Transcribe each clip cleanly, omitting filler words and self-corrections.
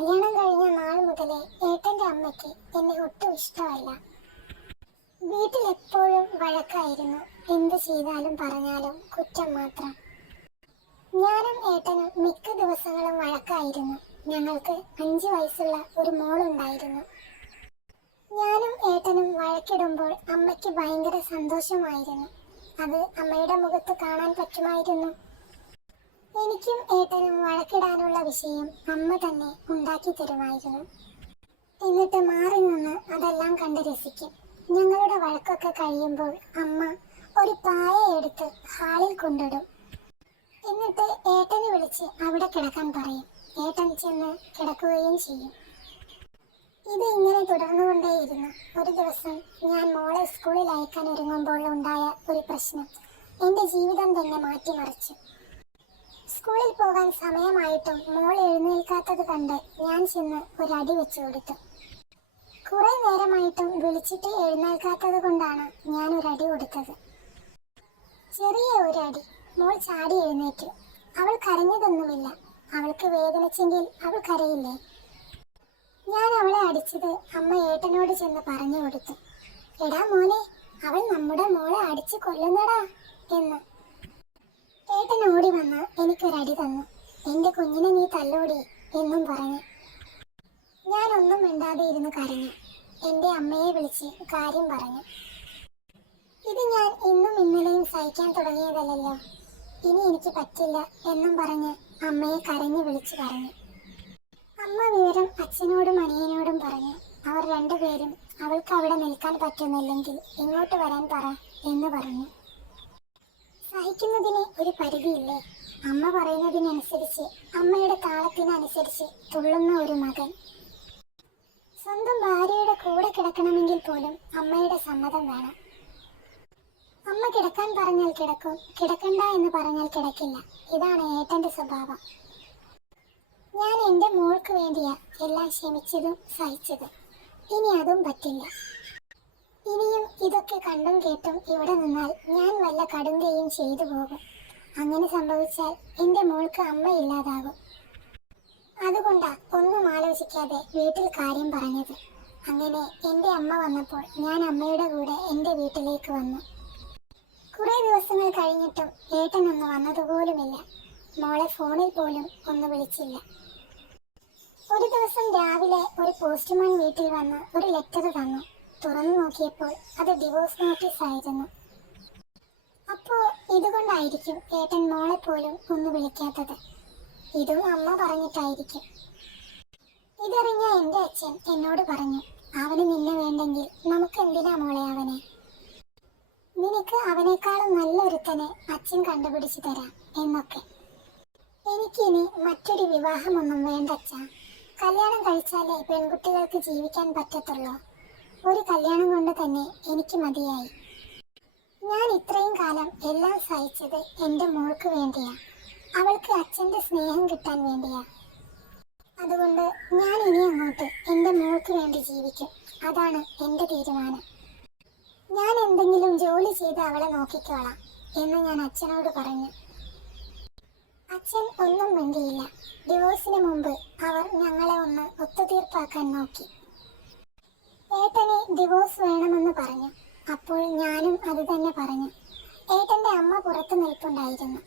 കല്യാണം കഴിഞ്ഞ നാൾ മുതലേ ഏട്ടന്റെ അമ്മയ്ക്ക് എന്നെ ഒട്ടും ഇഷ്ടമല്ല. വീട്ടിൽ എപ്പോഴും വഴക്കായിരുന്നു. എന്ത് ചെയ്താലും പറഞ്ഞാലും കുറ്റം മാത്രം. ഞാനും ഏട്ടനും മിക്ക ദിവസങ്ങളും വഴക്കായിരുന്നു. ഞങ്ങൾക്ക് 5 വയസ്സുള്ള ഒരു മോളുണ്ടായിരുന്നു. ഞാനും ഏട്ടനും വഴക്കിടുമ്പോൾ അമ്മയ്ക്ക് ഭയങ്കര സന്തോഷമായിരുന്നു. അത് അമ്മയുടെ മുഖത്ത് കാണാൻ പറ്റുമായിരുന്നു. എനിക്കും ഏട്ടനും വഴക്കിടാനുള്ള വിഷയം അമ്മ തന്നെ ഉണ്ടാക്കി തരുമായിരുന്നു. എന്നിട്ട് മാറി നിന്ന് അതെല്ലാം കണ്ട് രസിക്കും. ഞങ്ങളുടെ വഴക്കൊക്കെ കഴിയുമ്പോൾ അമ്മ ഒരു പായ എടുത്ത് ഹാളിൽ കൊണ്ടിടും. എന്നിട്ട് ഏട്ടനെ വിളിച്ച് അവിടെ കിടക്കാൻ പറയും. ഏട്ടൻ ചെന്ന് കിടക്കുകയും ചെയ്യും. ഇത് ഇങ്ങനെ തുടർന്നുകൊണ്ടേയിരുന്നു. ഒരു ദിവസം ഞാൻ മോളെ സ്കൂളിൽ അയക്കാൻ ഒരുങ്ങുമ്പോൾ ഉണ്ടായ ഒരു പ്രശ്നം എൻ്റെ ജീവിതം തന്നെ മാറ്റിമറിച്ചു. സ്കൂളിൽ പോകാൻ സമയമായിട്ടും മോൾ എഴുന്നേൽക്കാത്തത് കണ്ട് ഞാൻ ചെന്ന് ഒരടി വെച്ചു കൊടുത്തു. കുറെ നേരമായിട്ടും വിളിച്ചിട്ട് എഴുന്നേൽക്കാത്തത് കൊണ്ടാണ് ഞാൻ ഒരടി കൊടുത്തത്. ചെറിയ ഒരടി. മോൾ ചാടി എഴുന്നേറ്റു. അവൾ കരഞ്ഞതൊന്നുമില്ല. അവൾക്ക് വേദനിച്ചെങ്കിൽ അവൾ കരയില്ലേ? ഞാൻ അവളെ അടിച്ചത് അമ്മ ഏട്ടനോട് ചെന്ന് പറഞ്ഞു കൊടുത്തു. എടാ മോനെ, അവൾ നമ്മുടെ മോളെ അടിച്ച് കൊല്ലുന്നടാ എന്ന്. ഏട്ടൻ ഓടി വന്ന് എനിക്കൊരടി തന്നു. എൻ്റെ കുഞ്ഞിനെ നീ തല്ലോടി എന്നും പറഞ്ഞു. ഞാനൊന്നും മിണ്ടാതെ ഇരുന്ന് കരഞ്ഞു. എൻ്റെ അമ്മയെ വിളിച്ച് കാര്യം പറഞ്ഞു. ഇത് ഞാൻ ഇന്നും ഇന്നലെയും സഹിക്കാൻ തുടങ്ങിയതല്ലല്ലോ, ഇനി എനിക്ക് പറ്റില്ല എന്നും പറഞ്ഞ് അമ്മയെ കരഞ്ഞു വിളിച്ചു പറഞ്ഞു. അമ്മ വിവരം അച്ഛനോടും അനിയനോടും പറഞ്ഞു. അവർ രണ്ടുപേരും അവൾക്ക് അവിടെ നിൽക്കാൻ പറ്റുന്നില്ലെങ്കിൽ ഇങ്ങോട്ട് വരാൻ പറ എന്ന് പറഞ്ഞു. സഹിക്കുന്നതിന് ഒരു പരിധിയില്ലേ? അമ്മ പറയുന്നതിനനുസരിച്ച്, അമ്മയുടെ താളത്തിനനുസരിച്ച് തുള്ളുന്ന ഒരു മകൻ. സ്വന്തം ഭാര്യയുടെ കൂടെ കിടക്കണമെങ്കിൽ പോലും അമ്മയുടെ സമ്മതം വേണം. അമ്മ കിടക്കാൻ പറഞ്ഞാൽ കിടക്കും, കിടക്കണ്ട എന്ന് പറഞ്ഞാൽ കിടക്കില്ല. ഇതാണ് ഏട്ടന്റെ സ്വഭാവം. ഞാൻ എൻ്റെ മോൾക്ക് വേണ്ടിയാ എല്ലാം ക്ഷമിച്ചതും സഹിച്ചതും. ഇനി അതും പറ്റില്ല. ഇനിയും ഇതൊക്കെ കണ്ടും കേട്ടും ഇവിടെ നിന്നാൽ ഞാൻ വല്ല കടുങ്കയും ചെയ്തു പോകും. അങ്ങനെ സംഭവിച്ചാൽ എൻ്റെ മോൾക്ക് അമ്മയില്ലാതാകും. അതുകൊണ്ടാ ഒന്നും ആലോചിക്കാതെ വീട്ടിൽ കാര്യം പറഞ്ഞത്. അങ്ങനെ എൻ്റെ അമ്മ വന്നപ്പോൾ ഞാൻ അമ്മയുടെ കൂടെ എൻ്റെ വീട്ടിലേക്ക് വന്നു. കുറേ ദിവസങ്ങൾ കഴിഞ്ഞിട്ടും ഏട്ടനൊന്ന് വന്നതുപോലുമില്ല. മോളെ ഫോണിൽ പോലും ഒന്ന് വിളിച്ചില്ല. ഒരു ദിവസം രാവിലെ ഒരു പോസ്റ്റ്മാൻ വീട്ടിൽ വന്ന് ഒരു ലെറ്റർ തന്നു. തുറന്നു നോക്കിയപ്പോൾ അത് ഡിവോഴ്സ് നോട്ടീസ് ആയിരുന്നു. അപ്പോൾ ഇതുകൊണ്ടായിരിക്കും ഏട്ടൻ മോളെ പോലും ഒന്ന് വിളിക്കാത്തത്. ഇതും അമ്മ പറഞ്ഞിട്ടായിരിക്കും. ഇതറിഞ്ഞ എൻ്റെ അച്ഛൻ എന്നോട് പറഞ്ഞു, അവന് നിന്നെ വേണ്ടെങ്കിൽ നമുക്ക് എന്തിനാ മോളെ അവനെ? നിനക്ക് അവനേക്കാളും നല്ലൊരുത്തനെ അച്ഛൻ കണ്ടുപിടിച്ചു തരാം എന്നൊക്കെ. എനിക്കിനി മറ്റൊരു വിവാഹമൊന്നും വേണ്ടച്ചാ. കല്യാണം കഴിച്ചാലേ പെൺകുട്ടികൾക്ക് ജീവിക്കാൻ പറ്റത്തുള്ളൂ. ഒരു കല്യാണം കൊണ്ട് തന്നെ എനിക്ക് മതിയായി. ഞാൻ ഇത്രയും കാലം എല്ലാം സഹിച്ചത് എൻ്റെ മോൾക്ക് വേണ്ടിയാ. അവൾക്ക് അച്ഛൻ്റെ സ്നേഹം കിട്ടാൻ വേണ്ടിയാ. അതുകൊണ്ട് ഞാൻ ഇനി അങ്ങോട്ട് എൻ്റെ മോൾക്ക് വേണ്ടി ജീവിക്കും. അതാണ് എൻ്റെ തീരുമാനം. ഞാൻ എന്തെങ്കിലും ജോലി ചെയ്ത് അവളെ നോക്കിക്കോളാം എന്ന് ഞാൻ അച്ഛനോട് പറഞ്ഞു. അച്ഛൻ ഒന്നും മിണ്ടിയില്ല. ഡിവോഴ്സിന് മുമ്പ് അവർ ഞങ്ങളെ ഒന്ന് ഒത്തുതീർപ്പാക്കാൻ നോക്കി. ഏട്ടനെ ഡിവോഴ്സ് വേണമെന്ന് പറഞ്ഞു. അപ്പോൾ ഞാനും അത് തന്നെ പറഞ്ഞു. ഏട്ടൻ്റെ അമ്മ പുറത്തു നിൽപ്പുണ്ടായിരുന്നു.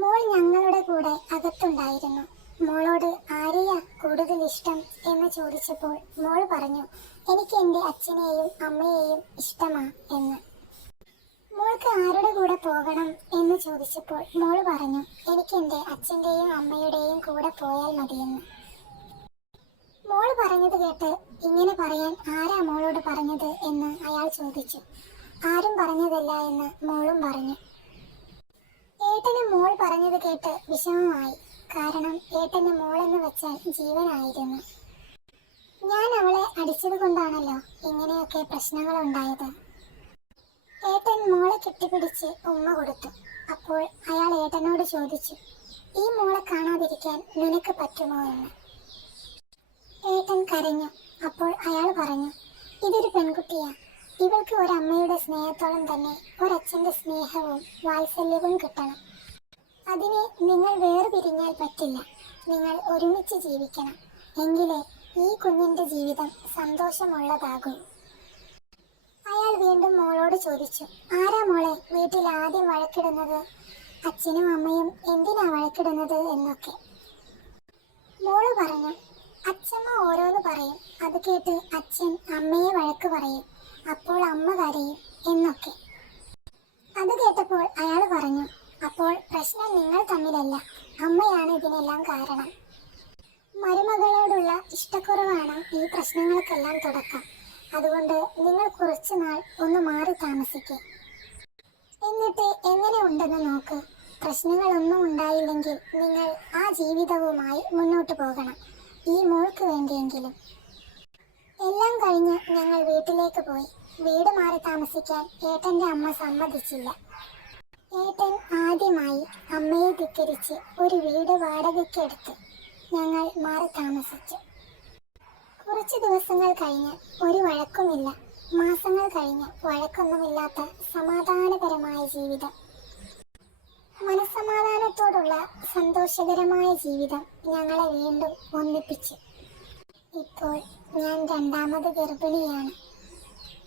മോൾ ഞങ്ങളുടെ കൂടെ അകത്തുണ്ടായിരുന്നു. മോളോട് ആരെയാ കൂടുതൽ ഇഷ്ടം എന്ന് ചോദിച്ചപ്പോൾ മോൾ പറഞ്ഞു, എനിക്ക് എൻ്റെ അച്ഛനെയും അമ്മയെയും ഇഷ്ടമാ എന്ന്. മോൾക്ക് ആരുടെ കൂടെ പോകണം എന്ന് ചോദിച്ചപ്പോൾ മോൾ പറഞ്ഞു, എനിക്ക് എൻ്റെ അച്ഛൻ്റെയും അമ്മയുടെയും കൂടെ പോയാൽ മതിയെന്ന്. മോൾ പറഞ്ഞത് കേട്ട് ഇങ്ങനെ പറയാൻ ആരാ മോളോട് പറഞ്ഞത് എന്ന് അയാൾ ചോദിച്ചു. ആരും പറഞ്ഞതല്ല എന്ന് മോളും പറഞ്ഞു. ഏട്ടന് മോൾ പറഞ്ഞത് കേട്ട് വിഷമമായി. കാരണം ഏട്ടന് മോളെന്ന് വെച്ചാൽ ജീവനായിരുന്നു. ഞാൻ അവളെ അടിച്ചത് കൊണ്ടാണല്ലോ ഇങ്ങനെയൊക്കെ പ്രശ്നങ്ങൾ ഉണ്ടായത്. ഏട്ടൻ മോളെ കെട്ടിപ്പിടിച്ച് ഉമ്മ കൊടുത്തു. അപ്പോൾ അയാൾ ഏട്ടനോട് ചോദിച്ചു, ഈ മോളെ കാണാതിരിക്കാൻ നിനക്ക് പറ്റുമോ എന്ന്. ഏട്ടൻ കരഞ്ഞു. അപ്പോൾ അയാൾ പറഞ്ഞു, ഇതൊരു പെൺകുട്ടിയാ. ഇവൾക്ക് ഒരമ്മയുടെ സ്നേഹത്തോളം തന്നെ ഒരച്ഛൻ്റെ സ്നേഹവും വാത്സല്യവും കിട്ടണം. അതിനെ നിങ്ങൾ വേർപിരിഞ്ഞാൽ പറ്റില്ല. നിങ്ങൾ ഒരുമിച്ച് ജീവിക്കണം. എങ്കിലേ ഈ കുഞ്ഞിന്റെ ജീവിതം സന്തോഷമുള്ളതാകൂ. അയാൾ വീണ്ടും മോളോട് ചോദിച്ചു, ആരാ മോളെ വീട്ടിൽ ആദ്യം വഴക്കിടുന്നത്? അച്ഛനും അമ്മയും എന്തിനാ വഴക്കിടുന്നത് എന്നൊക്കെ. മോള് പറഞ്ഞു, അച്ഛമ്മ ഓരോന്ന് പറയും, അത് കേട്ട് അച്ഛൻ അമ്മയെ വഴക്ക് പറയും, അപ്പോൾ അമ്മ കരയും എന്നൊക്കെ. അത് കേട്ടപ്പോൾ അയാൾ പറഞ്ഞു, അപ്പോൾ പ്രശ്നം നിങ്ങൾ തമ്മിലല്ല, അമ്മയാണ് ഇതിനെല്ലാം കാരണം. മരുമകളോടുള്ള ഇഷ്ടക്കുറവാണ് ഈ പ്രശ്നങ്ങൾക്കെല്ലാം തുടക്കം. അതുകൊണ്ട് നിങ്ങൾ കുറച്ചു നാൾ ഒന്ന് മാറി താമസിക്കേ. എന്നിട്ട് എങ്ങനെ ഉണ്ടെന്ന് നോക്ക്. പ്രശ്നങ്ങളൊന്നും ഉണ്ടായില്ലെങ്കിൽ നിങ്ങൾ ആ ജീവിതവുമായി മുന്നോട്ട് പോകണം, ഈ മോൾക്ക് വേണ്ടിയെങ്കിലും. എല്ലാം കഴിഞ്ഞ് ഞങ്ങൾ വീട്ടിലേക്ക് പോയി. വീട് മാറി താമസിക്കാൻ ഏട്ടന്റെ അമ്മ സമ്മതിച്ചില്ല. ഏട്ടൻ ആദ്യമായി അമ്മയെ ധിക്കരിച്ച് ഒരു വീട് വാടകയ്ക്കെടുത്ത് ഞങ്ങൾ മാറി താമസിച്ചു. കുറച്ച് ദിവസങ്ങൾ കഴിഞ്ഞ് ഒരു വഴക്കുമില്ല, മാസങ്ങൾ കഴിഞ്ഞ് വഴക്കൊന്നുമില്ലാത്ത സമാധാനപരമായ ജീവിതം. മനസ്സമാധാനത്തോടുള്ള സന്തോഷകരമായ ജീവിതം ഞങ്ങളെ വീണ്ടും ഒന്നിപ്പിച്ചു. ഇപ്പോൾ ഞാൻ രണ്ടാമത് ഗർഭിണിയാണ്.